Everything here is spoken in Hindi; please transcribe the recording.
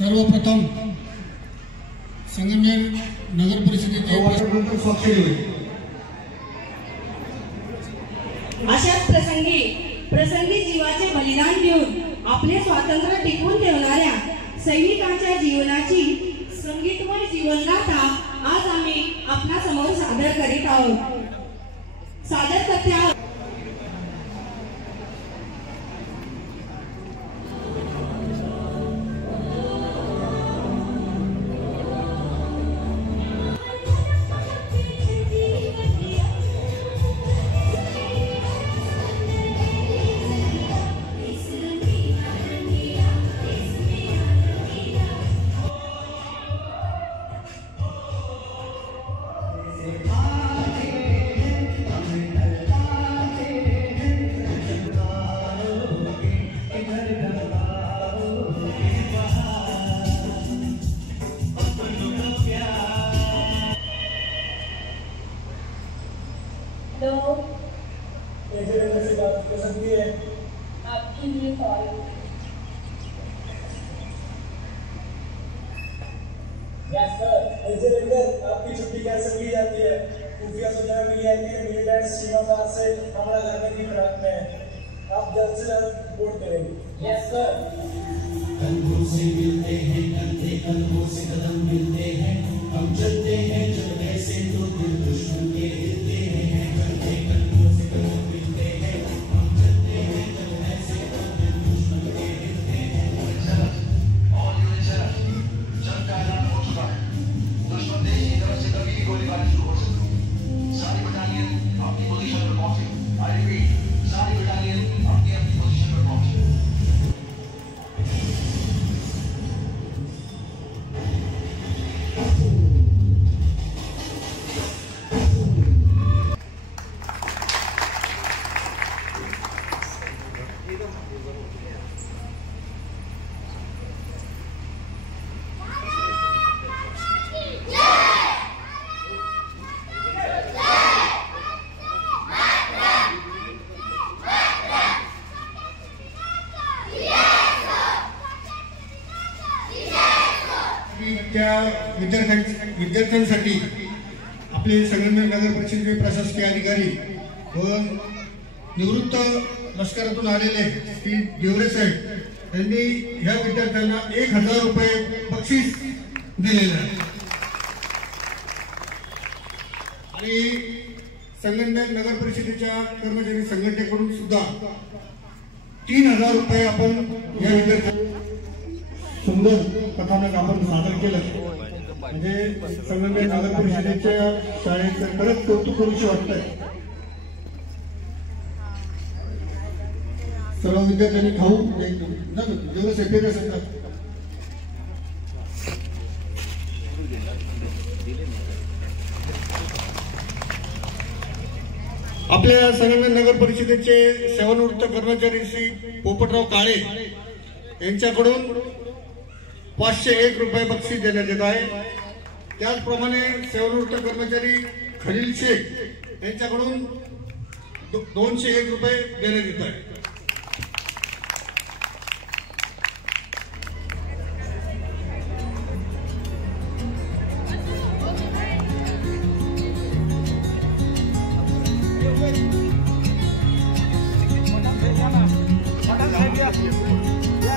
सर्वप्रथम संगमनेर नगर परिषदेचे अशाच प्रसंगी जीवाचे बलिदान देऊन आपले स्वातंत्र्य टिकवून ठेवणाऱ्या सैनिकांच्या जीवनाची संगीतमय जीवनगाथा आज आम्ही आपल्या समोर सादर करीत आहोत। सादर करते आहोत से बात कर सकती है आपके लिए कॉल। यस सर, इंजीनियर आपकी छुट्टी कैसे ली जाती है? खुफिया सूचना मिली है कि मिलिटेंट सीमा पार से हमला करने की फिराक में है। आप जल्द से जल्द रिपोर्ट करेंगे। Yes sir. कदमों से मिलते हैं कंधे, कदमों से कदम मिलते हैं, हम चलते हैं जब ऐसे तो दिल दुश्मन के हिलते हैं। कंधे कदमों से कदम मिलते हैं, हम चलते हैं जब ऐसे तो दिल दुश्मन के हिलते हैं। और जंग का ऐलान हो चुका है। दुश्मन देश की तरफ से कभी भी गोलीबारी शुरू हो सकती है। सारी बटालियन अपनी पोजीशन पर पहुंचे। आई रिपीट, सारी बटालियन अपनी पोजीशन पर पहुंचे। विद्यार्थ्यांसाठी आपले संगमनेर नगर परिषदेचे प्रशासकीय अधिकारी व निवृत्त लष्करातून आलेले श्री देवरे साहेब यांनी ह्या विद्यार्थ्यांना 1000 रुपये बक्षीस दिलेले आहे आणि संगमनेर नगर परिषदेच्या कर्मचारी संघटनेकडून सुद्धा 3000 रुपये आपण या विद्यार्थ्यांना सुंदर कथानक आपण सादर केलं म्हणजे संगमनेर नगर परिषदेच्या शाळेचं खरंच कौतुक करूशी वाटतंय। सर्व विद्यार्थ्यांनी खाऊ जेवढं सेपरेट असेल आपल्या संगमनेर नगर परिषदेचे सेवानिवृत्त कर्मचारी श्री पोपटराव काळे यांच्याकडून 501 रुपये बक्षीस देण्यात येत आहे। त्याचप्रमाणे सेवानिवृत्त कर्मचारी खलील शेख यांच्याकडून 201 रुपये देण्यात येत आहे। या